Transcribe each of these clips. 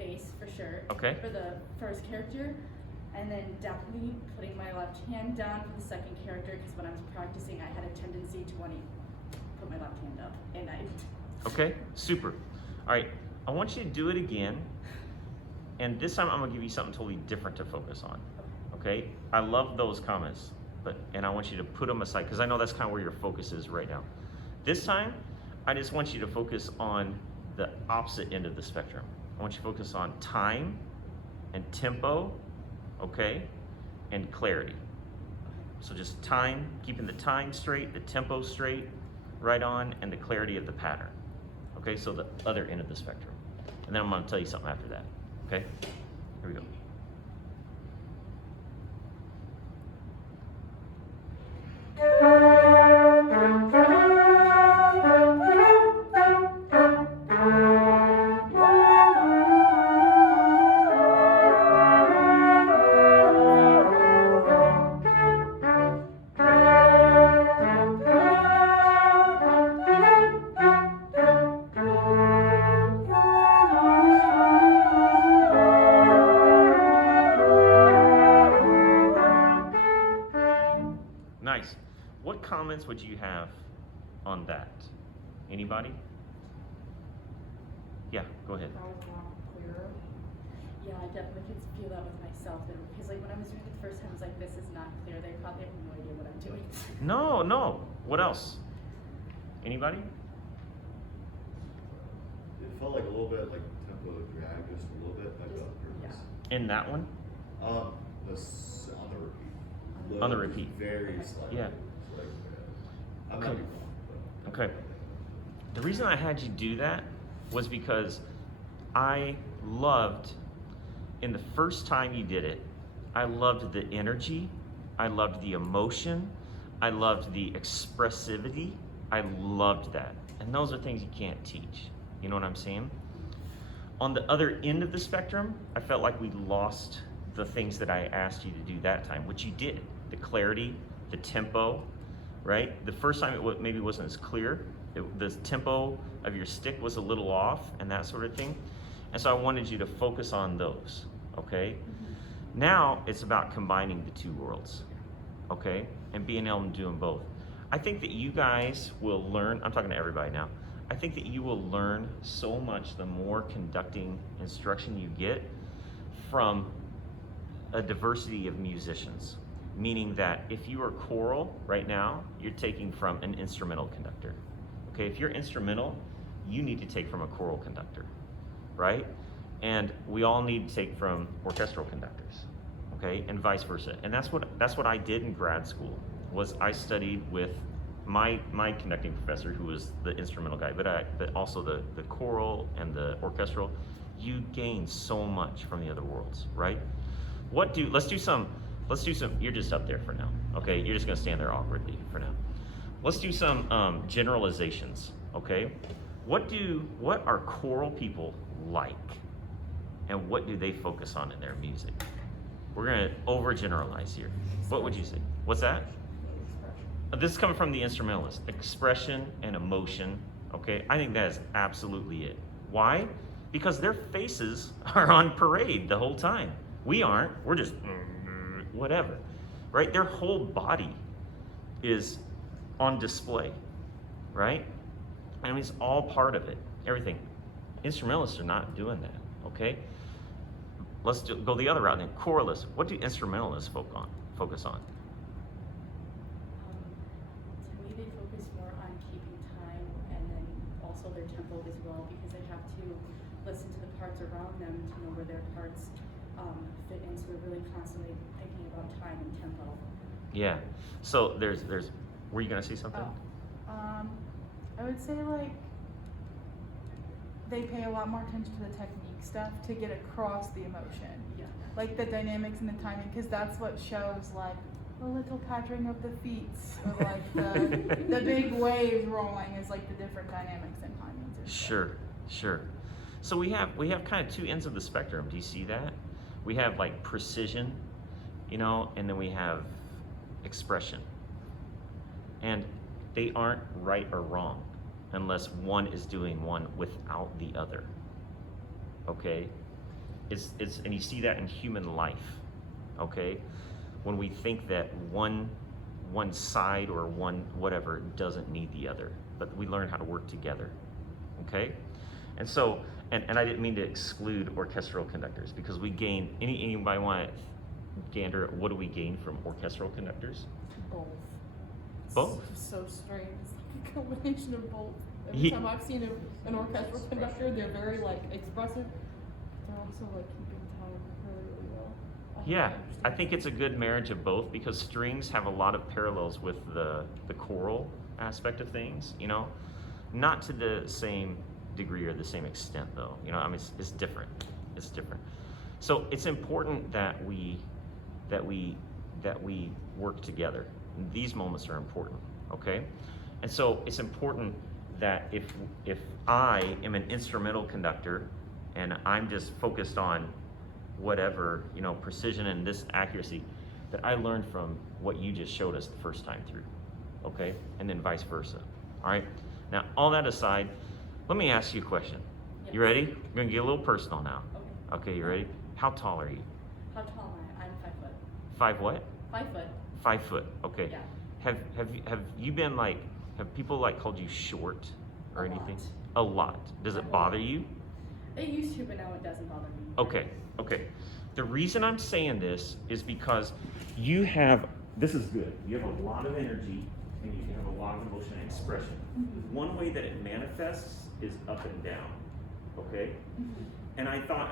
bass for sure. Okay. For the first character. And then definitely putting my left hand down for the second character, because when I was practicing, I had a tendency to want to put my left hand up, and I. Okay, super. All right, I want you to do it again, and this time I'm gonna give you something totally different to focus on. Okay, I love those comments, and I want you to put them aside because I know that's kind of where your focus is right now. This time, I just want you to focus on the opposite end of the spectrum. I want you to focus on time and tempo, okay, and clarity. So just time, keeping the time straight, the tempo straight, right on, and the clarity of the pattern. Okay, so the other end of the spectrum. And then I'm gonna tell you something after that, okay? Here we go. Nice. What comments would you have on that? Anybody? Yeah, go ahead. That was not clear. Yeah, I definitely could feel that with myself, because like when I was doing it the first time, I was like, this is not clear. They probably have no idea what I'm doing. No, no. What else? Anybody? It felt like a little bit like tempo drag, just a little bit like Yeah. In that one? on the repeat. On the repeat. Very slightly. Yeah. Like, I'm Okay. not being wrong, but Okay. The reason I had you do that was because I loved, in the first time you did it, I loved the energy, I loved the emotion, I loved the expressivity, I loved that. And those are things you can't teach. You know what I'm saying? On the other end of the spectrum, I felt like we lost the things that I asked you to do that time, which you did. The clarity, the tempo, right? The first time it maybe wasn't as clear. The tempo of your stick was a little off and that sort of thing. And so I wanted you to focus on those, okay? Now it's about combining the two worlds, okay? And being able to do them both. I think that you guys will learn, I'm talking to everybody now, I think that you will learn so much the more conducting instruction you get from a diversity of musicians. Meaning that if you are choral right now, you're taking from an instrumental conductor. Okay, if you're instrumental, you need to take from a choral conductor, right? And we all need to take from orchestral conductors, okay, and vice versa. And that's what I did in grad school. Was I studied with my conducting professor, who was the instrumental guy, but also the choral and the orchestral. You gain so much from the other worlds, right? Let's do some. You're just up there for now, okay? You're just gonna stand there awkwardly for now. Let's do some generalizations, okay? What are choral people like? And what do they focus on in their music? We're gonna overgeneralize here. What would you say? What's that? This is coming from the instrumentalist. Expression and emotion, okay? I think that is absolutely it. Why? Because their faces are on parade the whole time. We aren't, we're just whatever, right? Their whole body is on display, right? I mean, it's all part of it, everything. Instrumentalists are not doing that, okay? Let's go the other route then. Choralists, what do instrumentalists focus on? To me, they focus more on keeping time and then also their tempo as well, because they have to listen to the parts around them to know where their parts fit in. So they're really constantly thinking about time and tempo. Yeah. So there's. Were you gonna say something? I would say like they pay a lot more attention to the technique stuff to get across the emotion. Yeah. Like the dynamics and the timing, because that's what shows like a little pattering of the feet, or like the big waves rolling is like the different dynamics and timings. And stuff. Sure. So we have kind of two ends of the spectrum. Do you see that? We have like precision, you know, and then we have expression. And they aren't right or wrong unless one is doing one without the other. Okay? and you see that in human life, okay? When we think that one side or one whatever doesn't need the other, but we learn how to work together, okay? And so, and I didn't mean to exclude orchestral conductors, because we gain, anybody want to gander at what do we gain from orchestral conductors? Both. Both? It's so strange. It's like a combination of both. Every Ye- time I've seen an orchestral conductor, they're very like expressive. They're also like keeping time really, really well. I Yeah, don't understand I think that. it's a good marriage of both, because strings have a lot of parallels with the choral aspect of things, you know? Not to the same degree or the same extent though, you know, I mean, it's different, it's different. So it's important that we work together. And these moments are important, okay? And so it's important that if I am an instrumental conductor and I'm just focused on whatever, you know, precision and this accuracy, that I learned from what you just showed us the first time through, okay? And then vice versa, all right? Now, all that aside, let me ask you a question. Yes. You ready? We're gonna get a little personal now. Okay. Okay, you ready? How tall are you? How tall am I? I'm 5 foot. 5 what? 5 foot. 5 foot, okay. Yeah. Have you been like, have people like called you short or A anything? lot. A lot. Does A it whole bother lot. you? It used to, but now it doesn't bother me. Okay, okay. The reason I'm saying this is because you have, this is good. You have a lot of energy and you have a lot of emotion and expression. Mhm. One way that it manifests is up and down, okay? Mhm. And I thought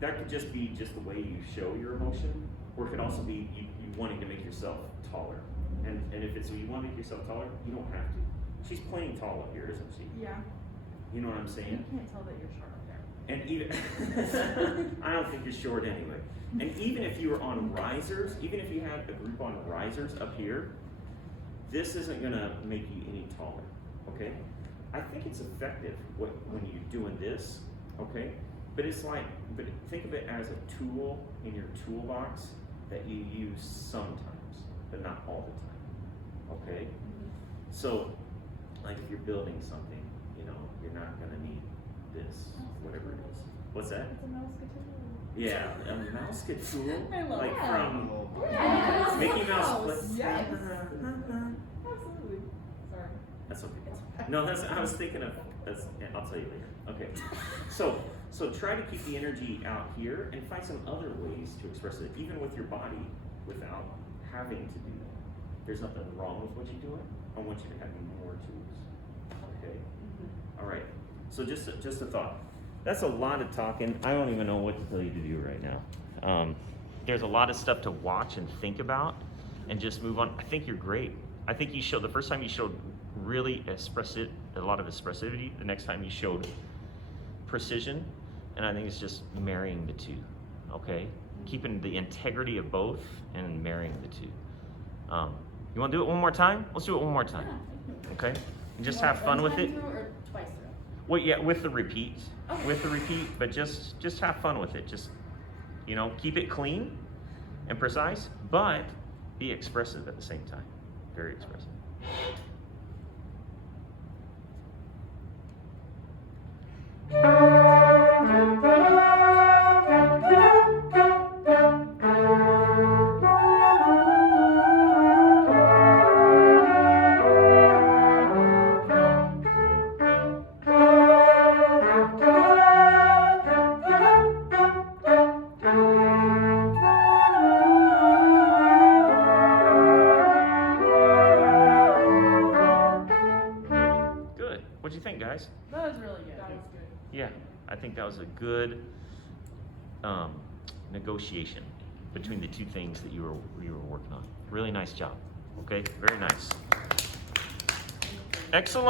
that could just be just the way you show your emotion, or it could also be you wanting to make yourself taller. And if it's you want to make yourself taller, you don't have to. She's playing tall up here, isn't she? Yeah. You know what I'm You saying? can't tell that you're short up there. And even I don't think you're short anyway. And even if you were on risers, even if you had a group on risers up here, this isn't gonna make you any taller, okay? I think it's effective when you're doing this, okay? But it's like, but think of it as a tool in your toolbox that you use sometimes, but not all the time, okay? So, like if you're building something, you know, you're not gonna need this, whatever it is. What's that? It's a mouse guitar. Yeah, a mouse tool, I love like that. from Yes. Mickey Mouse. Yes. Absolutely. Sorry. That's okay. No, I was thinking of. Yeah, I'll tell you later. Okay. So try to keep the energy out here and find some other ways to express it, even with your body, without having to do that. There's nothing wrong with what you're doing. I want you to have more tools. Okay. Mhm. All right. So just a thought. That's a lot of talking. I don't even know what to tell you to do right now. There's a lot of stuff to watch and think about, and just move on. I think you're great. I think you showed the first time you showed really a lot of expressivity. The next time you showed precision, and I think it's just marrying the two. Okay, keeping the integrity of both and marrying the two. You want to do it one more time? Let's do it one more time. Yeah. Okay, and just You want have fun with one it. time through or twice through? Well, yeah, with the repeat, Okay. but just have fun with it. Just, you know, keep it clean and precise, but be expressive at the same time. Very expressive. Good. What'd you think, guys? That was really good. That was good. Yeah, I think that was a good negotiation between the two things that you were working on. Really nice job. Okay, very nice. Excellent.